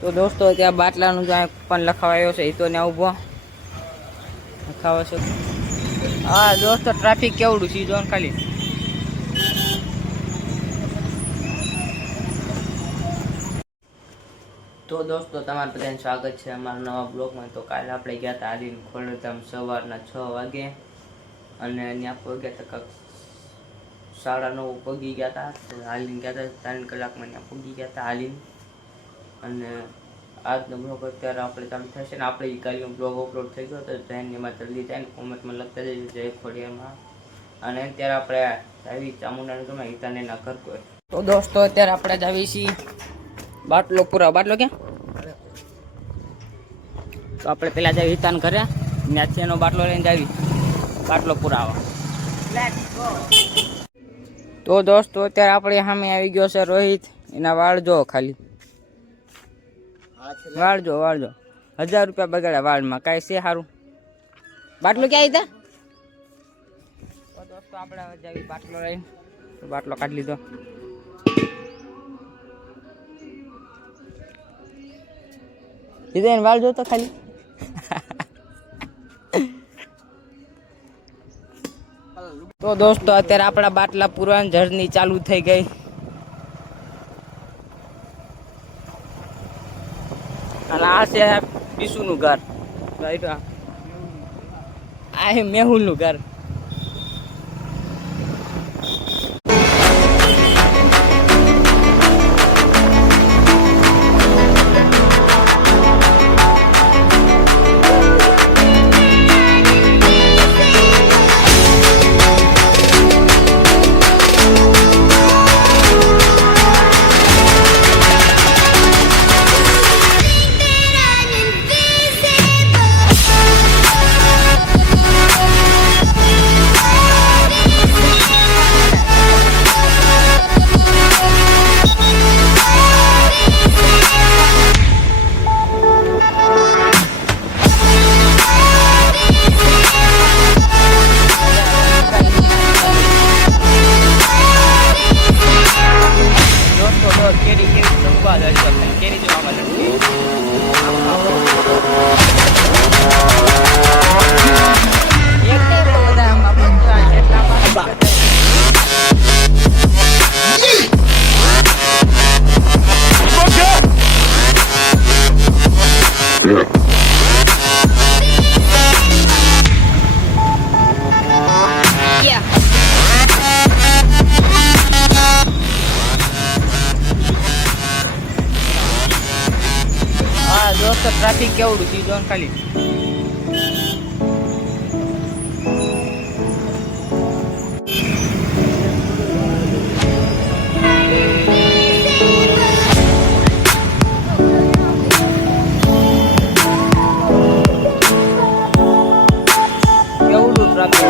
તો દોસ્તો ત્યાં બાટલાનું જ્યાં પણ લખાવાયો છે એ તો ત્યાં ઊભો લખાવો છે. હા દોસ્તો ટ્રાફિક કેવડું છે જોન ખાલી. તો દોસ્તો તમારું બધાને સ્વાગત છે અમારા નવા બ્લોગમાં. તો કાલે આપણે ગયા હતા આદિન ખોડલધામ સવારના 6 વાગે અને ત્યાં પગ્યા હતા 9:30 પગી ગયા હતા. હાલીને ગયા હતા 3 કલાકમાં ત્યાં પગી ગયા હતા હાલીને. અને આજનો બ્લોગ અત્યારે આપણે ચાલુ થશે ને આપણે કાલનો બ્લોગ અપલોડ થઈ ગયો તો ટ્રેન એમાં જલ્દી થાય ને કોમેન્ટમાં લખતા જજો જય ખોડિયારમાં. અને અત્યારે આપણે આવી ચામુંડાનું તમે હિતાને ના ઘર કોઈ. તો દોસ્તો અત્યારે આપણે જ આવી છીએ બાટલો પૂરા. બાટલો ક્યાં? તો આપણે પેલા જ હિતાન ઘરે ત્યાંથી એનો બાટલો લઈને જાવી બાટલો પૂરા આવવા. તો દોસ્તો અત્યારે આપણે સામે આવી ગયો છે રોહિત. એના વાળ જો ખાલી વાળજો 1000 રૂપિયા બગાડ્યા વાળમાં. કાંઈ છે સારું? બાટલો ક્યાં હતા? તો દોસ્તો આપણે જાવી બાટલો લઈને. બાટલો કાઢી લીધો. હિતેન વાળ જોતો ખાલી. તો દોસ્તો અત્યારે આપણા બાટલા પૂરવાની જર્ની ચાલુ થઈ ગઈ. અને આ છે પીસુનું ઘર. આ છે મેહુલનું ઘર. દોસ્તો ટ્રાફિક કેવડું છે જોન ખાલી. કેવડું ટ્રાફિક.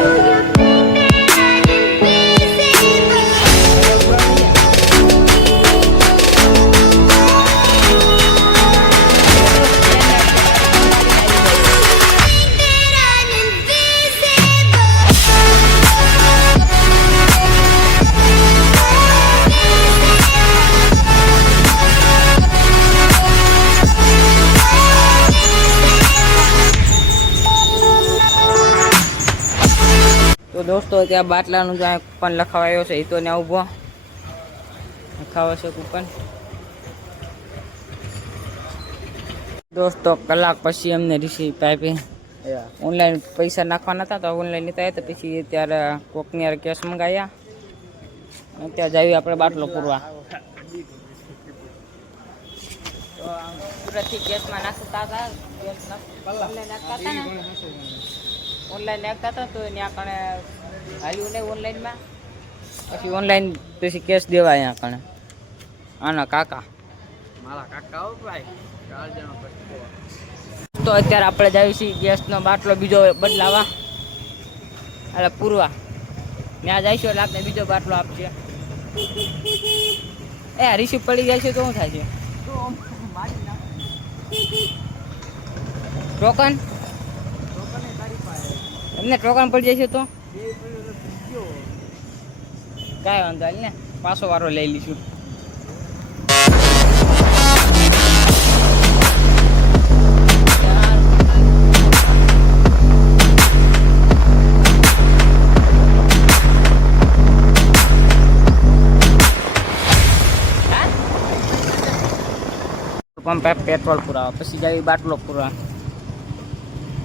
તો દોસ્તો ત્યાં બાટલાનું જ્યાં કૂપન લખાવાયો છે એ તો ત્યાં ઊભો લખાવો છે કૂપન. દોસ્તો કલાક પછી અમને રિસીવ પાઇપે ઓનલાઈન પૈસા નાખવાના હતા તો ઓનલાઈન લેતા હતા. પછી ત્યારે કોકની યાર કેશ મંગાવ્યા. ત્યાં જાવી આપણે બાટલો પૂરવા. સુરતથી કેશમાં નાખતા હતા. ઓનલાઈન નાખતા હતા ને ઓનલાઈન નાખતા હતા તો ત્યાં કણે હાલ્યું નહીં ઓનલાઈનમાં. પછી ઓનલાઈન પછી કેશ દેવા અહીંયા કણે. આના કાકા મારા કાકા હો ભાઈ. તો અત્યારે આપણે જાવી છીએ ગેસનો બાટલો બીજો બદલાવા એટલે પૂરવા. ત્યાં જઈશું એટલે આપણે બીજો બાટલો આપશે. એ રિસીવ પડી જાય છે તો શું થાય છે? ટોકન એમને ટોકન પડી જાય છે તો કાંઈ વાંધો હાલ ને પાછો વારો લઈ લઈશું. પંપે પેટ્રોલ પુરાવા, પછી જાવી બાટલો પુરાવા.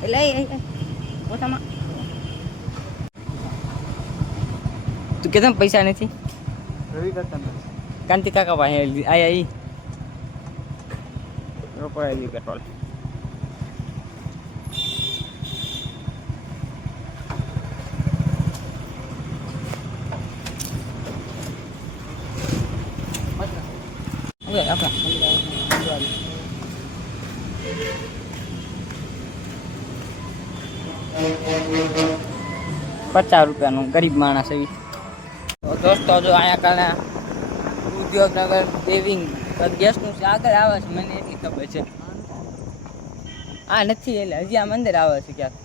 એટલે મોટામાં તું કે પૈસા નથી કાંતિ કાકા પાસે આયા ઈ રોકડાવી પેટ્રોલ. ₹50 ગરીબ માણસ એવી. તો દોસ્તો જો અહીંયા કારણે ઉદ્યોગનગર દેવિંગ ગેસનું આગળ આવે છે, મને એટલી ખબર છે. હા નથી, એટલે હજી આ મંદિર આવે છે ક્યાંક.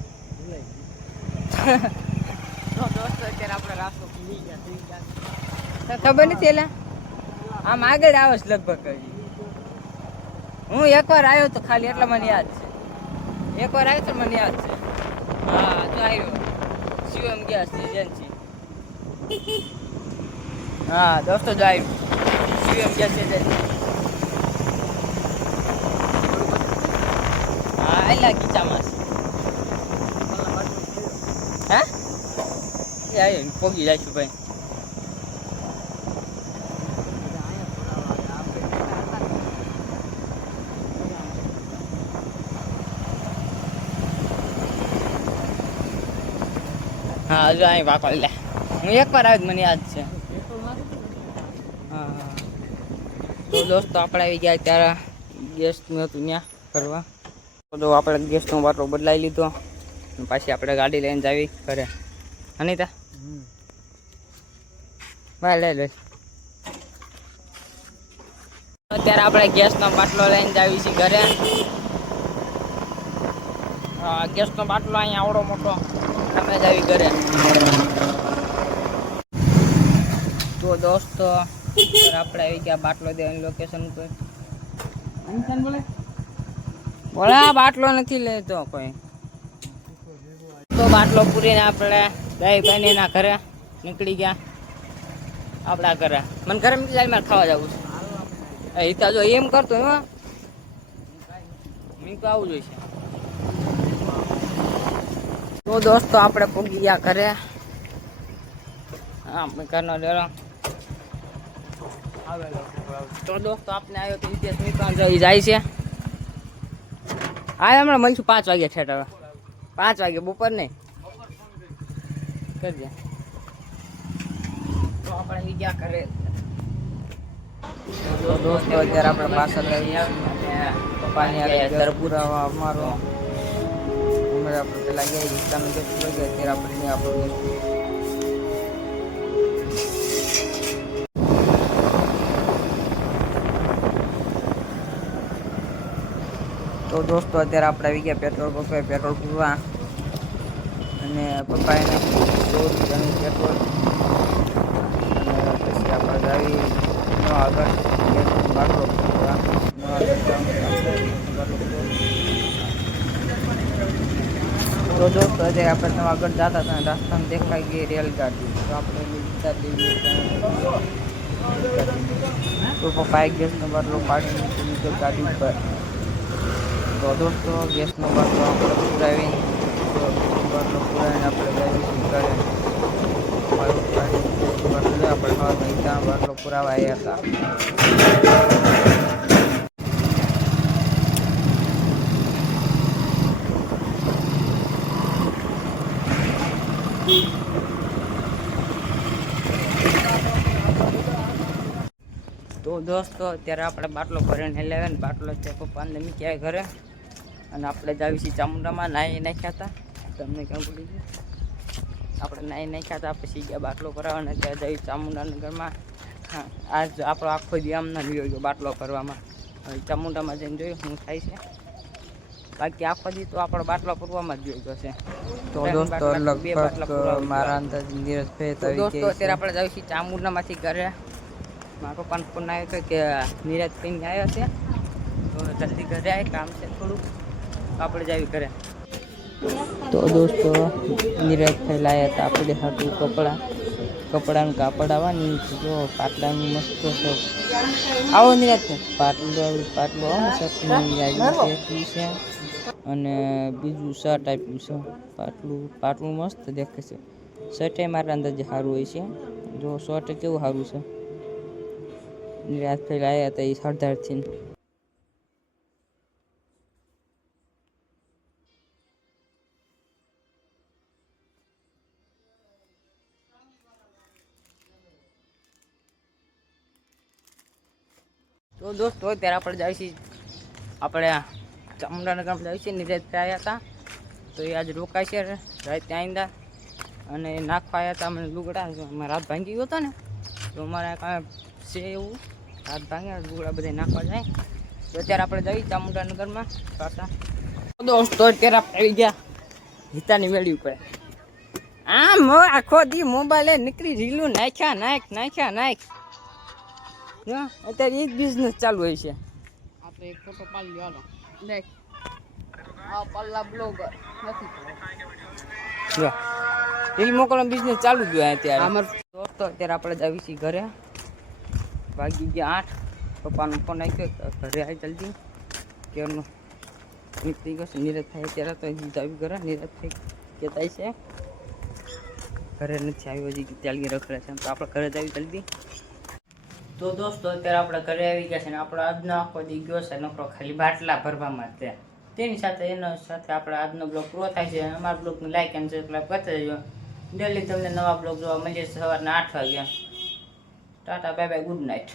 તો દોસ્તો અત્યારે આપણે રાસ્તો ભૂલી ગયા, ખબર નથી. એટલે આમ આગળ આવે છે લગભગ. હું એકવાર આવ્યો તો ખાલી, એટલા મને યાદ છે. એકવાર આવ્યો તો મને યાદ છે. હા તો આવ્યો શિવમ ગેસ એજન્સી. હા દોસ્તો જો આવ્યું શિવમ ગેસ એજન્સી. હા એલા ગીચામાં હે એ આવ્યો પોગી જઈશું ભાઈ. હા હજુ અહીં વાકો લે, હું એકવાર આવ્યો મને યાદ છે. હા તો દોસ્તો આપણે આવી ગયા ત્યારે ગેસનું હતું ત્યાં કરવા. તો આપણે ગેસનો બાટલો બદલાવી લીધો, પાછી આપણે ગાડી લઈને જાવી ઘરે. અનિતા ભાઈ લઈ લે. અત્યારે આપણે ગેસનો બાટલો લઈને જાવી છીએ ઘરે. હા ગેસનો બાટલો અહીંયા આવડો મોટો અમે જ આવી ઘરે. તો દોસ્તો આપણે આવી ગયા બાટલો દેવાની લોકેશન ઉપર. બોલા બાટલો નથી લેતો કોઈ. તો બાટલો પૂરીને આપણે દહીભાઈ એના ઘરે નીકળી ગયા. આપણા ઘરે મને ઘરે મૂકી જાય, મારે ખાવા જવું છે. હિતા જો એમ કરતો હા મેં તો આવું જોઈશે. તો દોસ્તો આપણે પૂગી ગયા ઘરે. હા ઘરનો ડેરો. તો દોસ્તો આપણે આવ્યો તો વિદેશ નીકળવા જાય છે. હા હમણાં મળીશું 5 વાગે ઠેઠ. હવે 5 વાગે બપોર નહીં કરજે. તો આપણે આવી ગયા ઘરે. તો દોસ્તો અત્યારે આપણે પાછળ લઈ આવ્યા પપ્પાની ઘર પુરાવા અમારો. આપણે પેલા ગયા રિક્ષાનું ગેસ પૂરો ગયા, અત્યારે આપણે આપણો ગેસ. તો દોસ્તો અત્યારે આપણે આવી ગયા પેટ્રોલ પંપે પેટ્રોલ પૂરવા. અને પપ્પાએ નાખ્યું પેટ્રોલ. અને પછી આપણે આવી આગળ ગેસનો બાટલો પૂરવા. તો દોસ્તો અત્યારે આપણે આગળ જતા હતા, રસ્તામાં દેખાઈ ગઈ રેલગાડી. તો આપણે તો પપ્પાએ ગેસનો બાટલો પાડી લીધો ગાડી ઉપર. તો દોસ્તો ગેસનો બાટલો આપણે પુરાવીને આપણે જઈશું ઘરે. આપણે બાટલો પુરાવા આવ્યા હતા. તો દોસ્તો અત્યારે આપણે બાટલો ભરીને લાવ્યા ને બાટલો છે પપ્પાને મૂકી આવે ઘરે. અને આપણે જ આવી છીએ ચામુંડામાં નાહી નાખ્યા હતા. તમને ક્યાં ભૂલી ગયું, આપણે નાહી નાખ્યા હતા. પછી ગયા બાટલો ભરાવાને ત્યાં જઈ ચામુંડાનગરમાં. હા આજ આપણો આખો દી આમના ગયો બાટલો ભરવામાં. હવે ચામુંડામાં જઈને જોયું શું થાય છે. બાકી આખો દી તો આપણો બાટલો પૂરવામાં જ જોઈ છે. તો દોસ્તો લગભગ મારા અંદાજ નીરજભાઈ દોસ્તો અત્યારે આપણે જઈએ છીએ ચામુંડામાંથી ઘરે. મારા પપ્પાને ફોન આવ્યો હતો કે નીરજ કહીને આવ્યો છે, તો જલ્દી ઘરે આવે, કામ છે થોડુંક, આપણે જ આવી ઘરે. તો દોસ્તો નીરજભાઈ લાવ્યા હતા આપણે હાટું કપડાં. કપડાનું કાપડ આવવાની જો પાટલાનું મસ્ત છે. આવો નિરાત પાટલું આવો ને શર્ટનું છે અને બીજું શર્ટ આપ્યું છે. પાટલું મસ્ત દેખે છે. શર્ટ મારા અંદાજે સારું હોય છે. જો શર્ટ કેવું સારું છે. નિરાત પહેલા આવ્યા હતા એ સરદારથી. તો દોસ્તો અત્યારે આપણે જાય છીએ આપણે ચામુંડાનગરમાં જાય છીએ. નિરાત આવ્યા હતા તો એ આજે રોકાય છે રાત ત્યાં આવ્યા અને નાખવા આવ્યા હતા. મને લુગડા અમારે રાત ભાંગી ગયો હતો ને તો અમારે કાંઈ છે એવું રાત ભાંગ્યા લુગડા બધા નાખવા જાય. તો અત્યારે આપણે જઈએ ચામુંડાનગરમાં પાછા. દોસ્તો અત્યારે આપણે આવી ગયા હિતાની મેળી ઉપર. આમ આખો દી મોબાઈલે નીકળી રીલું નાખ અત્યારે એ જ બિઝનેસ ચાલુ હોય છે. આ તો એક ફોટો પાડી લ્યો હાલો દેખ આ પલ્લા બ્લોગર નથી જો રીલ મોકલવાનો બિઝનેસ ચાલુ જ હોય અત્યારે. દોસ્તો અત્યારે આપણે જ આવી છીએ ઘરે. વાગી ગયા 8. પપ્પાનો ફોન આવ્યો ઘરે આવી જલ્દી કેરનો નીકળી ગયો છે. નિરાત થાય અત્યારે તો આવી ઘરે નિરાત થઈ કહેતા છે ઘરે નથી આવ્યો હજી ચાલી રખડે છે. તો આપણે ઘરે જ આવી જલ્દી. તો દોસ્તો અત્યારે આપણે ઘરે આવી ગયા છે ને આપણો આજનો આખો દી ગયો છે નોકરો ખાલી બાટલા ભરવામાં જ. તેની સાથે એના સાથે આપણે આજનો બ્લોગ પૂરો થાય છે. અમારા બ્લોગને લાઈક અને સબસ્ક્રાઈબ કરતા રહેજો. ડેલી તમને નવા બ્લોગ જોવા મળીએ સવારના 8 વાગ્યા. Tata bye bye good night.